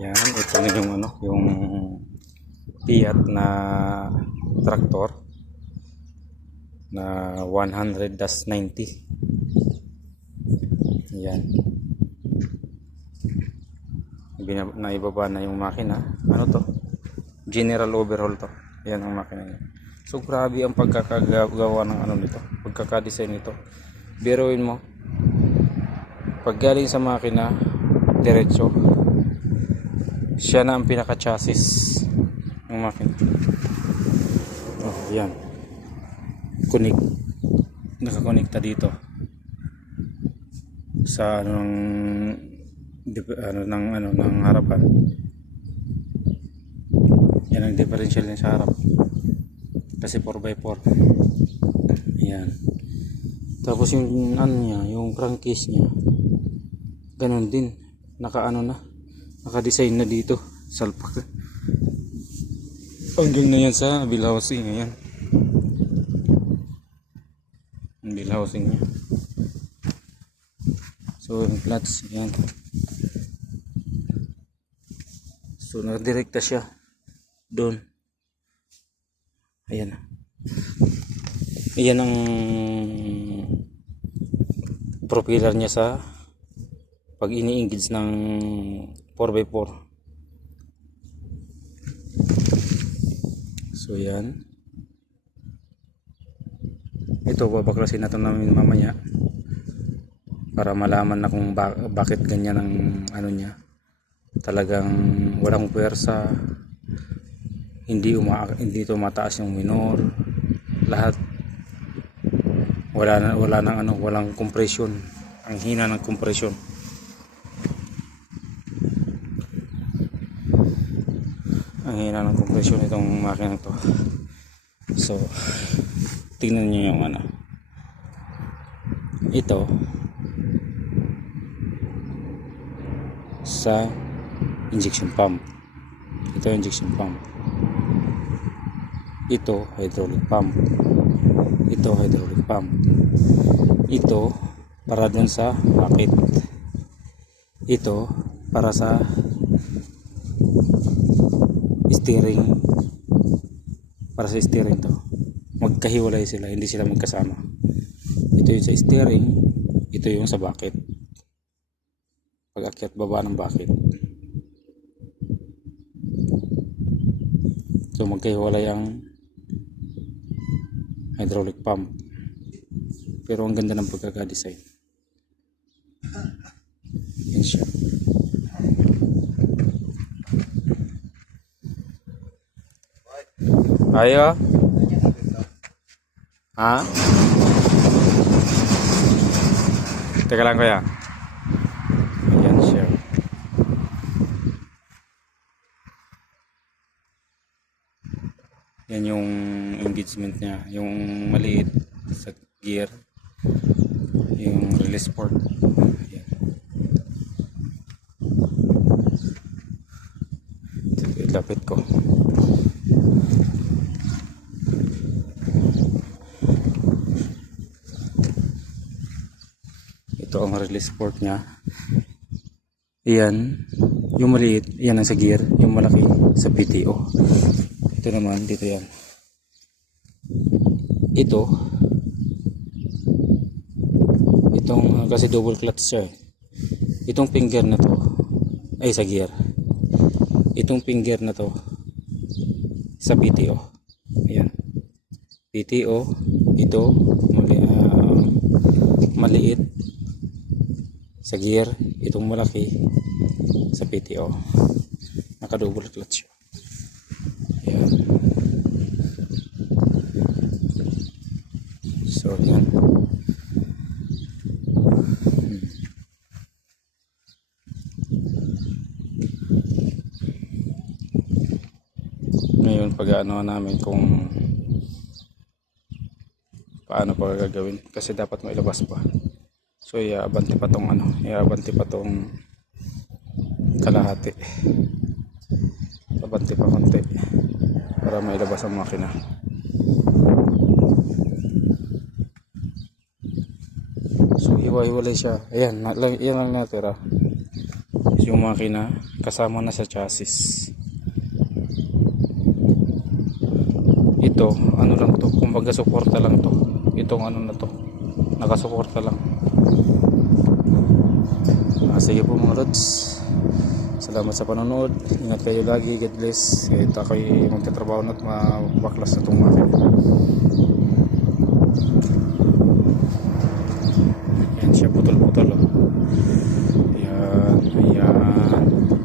Yan, ito na yung ano, yung Fiat na traktor na 100-90. Yan. Naibaba na yung makina. Ano to? General overhaul to. Yan ang makina niya. So grabe ang pagkakagawa ng ano nito, pagkakadesign nito. Biruin mo, pag galing sa makina, diretso. Siya na ang pinaka-chassis ng makina. Oh, yan. Nakakonekta dito sa ng harapan. Yan ang differential niya sa harap. Kasi 4x4. Yan. Tapos yung ano niya, yung crankcase niya, ganun din. Naka-design na dito. Salpak. Hanggang na yan sa wheel housing. Ayan. Ang wheel housing niya. So yung clutch. Ayan. So nakadirekta siya doon. Ayan. Ayan ang propeller niya sa pag ini-engage ng 4x4. So yan. Ito babaklasin natin namin mamaya para malaman na kung bakit ganyan ang ano niya. Talagang walang puwersa, hindi tumataas yung minor, lahat walang compression, ang hina ng compression. Ang hina ng compression itong makina to. So tingnan niyo yung ano, ito sa injection pump, ito injection pump, ito hydraulic pump, ito hydraulic pump, ito para dun sa bucket, ito para sa steering, para sa steering to. Magkahiwalay sila, hindi sila magkasama. Ito yung sa steering, ito yung sa bucket, pag-akyat baba ng bucket. So magkahiwalay ang hydraulic pump, pero ang ganda ng pagkakadesign. Yan siya. Ayo. Ha? Teka lang kuya. Ayan siya. Yan yung engagement niya, yung maliit sa gear, yung release port. Ayan. Lapit ko. Ito ang release port niya. Iyan, yung maliit, yan ang sa gear, yung malaki sa PTO. Ito naman, dito yan. Itong kasi double clutch siya. Itong finger na to, ay sa gear. Itong finger na to, sa PTO. Ayan. PTO, ito, maliit sa gear, itong malaki sa PTO. Naka-double clutch. Ayan. So yan. Ngayon pag-ano namin kung paano pa gagawin, kasi dapat mailabas pa. So iaabante pa tong kalahati. Abante pa konti para mailabas ang makina. So hiwa-hiwalay siya. Ayan, yan lang natira. yung makina kasama na sa chassis. Ito ano lang to, kumbaga suporta lang to. Itong ano na to, nakasuporta lang. Sige po mga lods, salamat sa panonood, ingat kayo lagi, God bless. Ito ako'y magtatrabaho na at mabaklas na itong makina. Yan siya, putol-putol oh. Ayan, ayan.